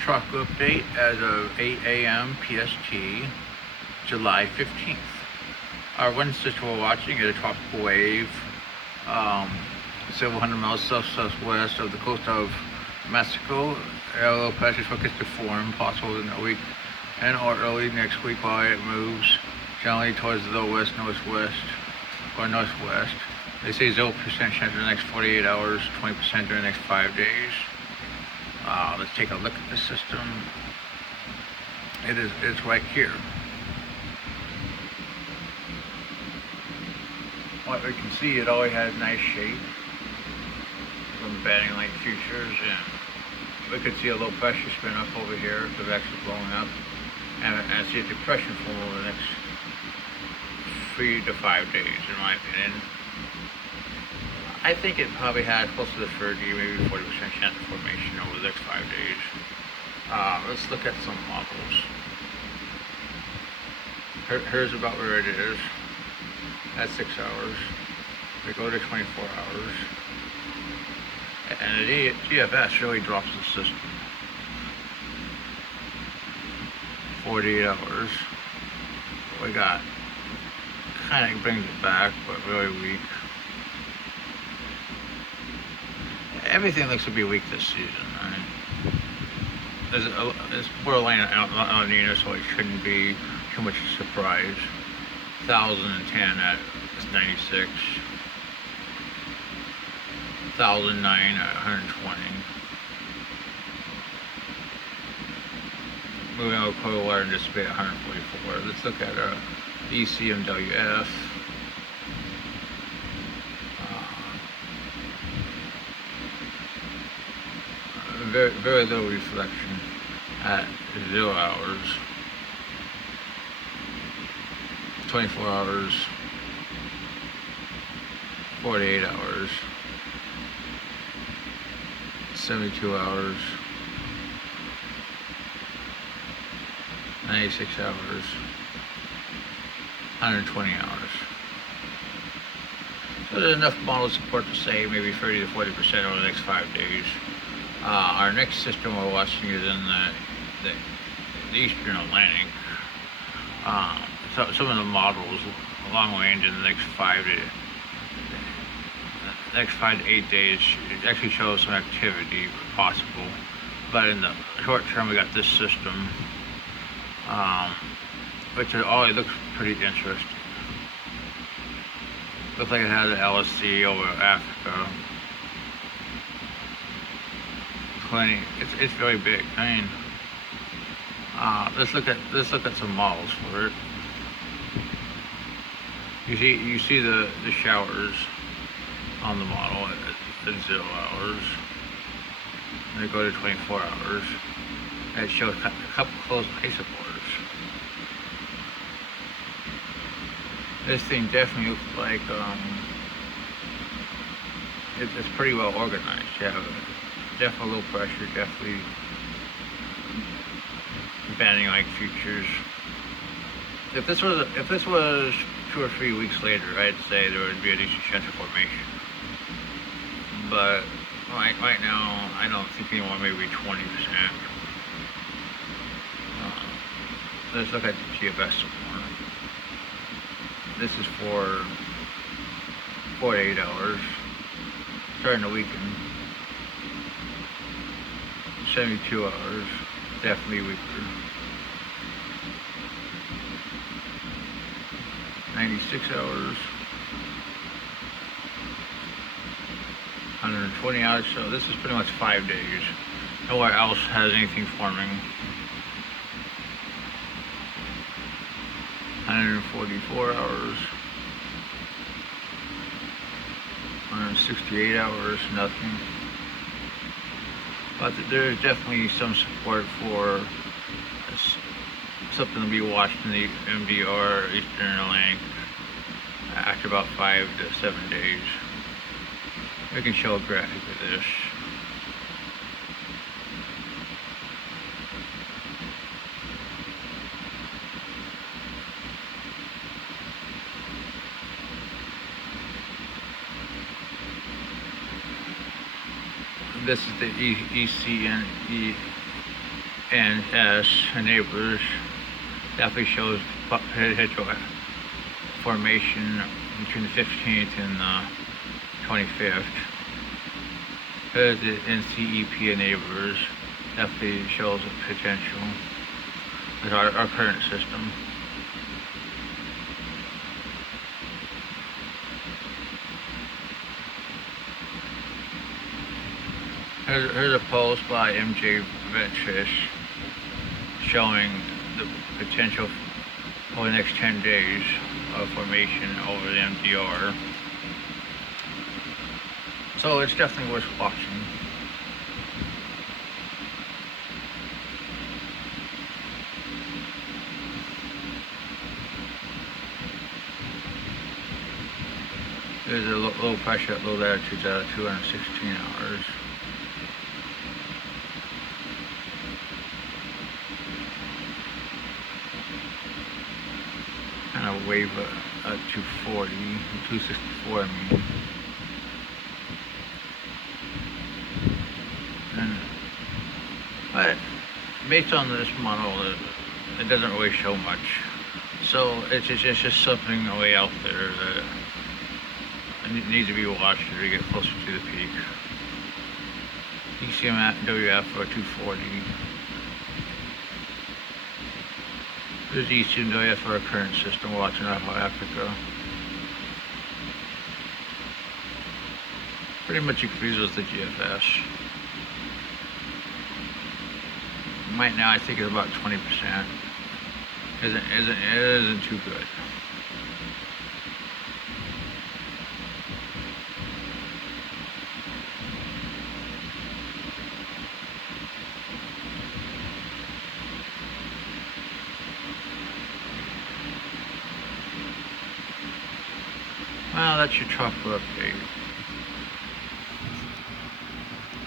Truck update as of 8 a.m. PST, July 15th. Our wind system we're watching is a tropical wave, several hundred miles southwest of the coast of Mexico. A low pressure forecast to form, possible in a week and or early next week while it moves generally towards the west, northwest, or northwest. They say 0% chance in the next 48 hours, 20% during the next 5 days. Let's take a look at the system. It's right here. What we can see, it always has nice shape from the batting light futures, and we could see a low pressure spin up over here because it's actually blowing up, and see a depression form over the next 3 to 5 days, in my opinion. I think it probably has close to the 30, maybe 40% chance of formation over the next 5 days. Let's look at some models. Here's about where it is at 6 hours. We go to 24 hours. And the GFS really drops the system. 48 hours. We got, kind of brings it back, but really weak. Everything looks to be weak this season. It's borderline El Nino, so it shouldn't be too much of a surprise. 1010 at 96. 1009 at 120. Moving over cold water and dissipate at 144. Let's look at ECMWF. Very little reflection at 0 hours, 24 hours, 48 hours, 72 hours, 96 hours, 120 hours. So there's enough model support to say maybe 30 to 40% over the next 5 days. Our next system we're watching is in the Eastern Atlantic. So some of the models, long range in the next 5 to 8 days, it actually shows some activity possible. But in the short term, we got this system, which always looks pretty interesting. Looks like it has an LSC over Africa. It's very big. I mean, let's look at some models for it. You see the showers on the model at 0 hours. And they go to 24 hours. And it shows a couple close isopores. This thing definitely looks like it's pretty well organized. You have definitely low pressure, definitely banding like futures. If this was 2 or 3 weeks later, I'd say there would be a decent chance of formation. But right now, I don't think anymore, maybe 20%. Let's look at the GFS some more. This is for 48 hours, starting the weekend. 72 hours, definitely weaker. 96 hours. 120 hours, so this is pretty much 5 days. Nowhere else has anything forming. 144 hours. 168 hours, nothing. But there's definitely some support for something to be watched in the MDR Eastern Atlantic after about 5 to 7 days. We can show a graphic of this. This is the ECNE and as neighbors definitely shows potential formation between the 15th and the 25th. The NCEP neighbors definitely shows potential with our current system. Here's a post by MJ Vetfish showing the potential over the next 10 days of formation over the MDR. So it's definitely worth watching. There's a low pressure at low latitudes at 216 hours. And a wave at 240, 264 I mean. But based on this model, it doesn't really show much. So it's just something way out there that needs to be watched as we get closer to the peak. You can see them at WF for 240. There's Eastern WF for our current system watching out for Africa. Pretty much agrees with the GFS. Right now I think it's about 20%. It isn't too good. Well, that's your tropical update.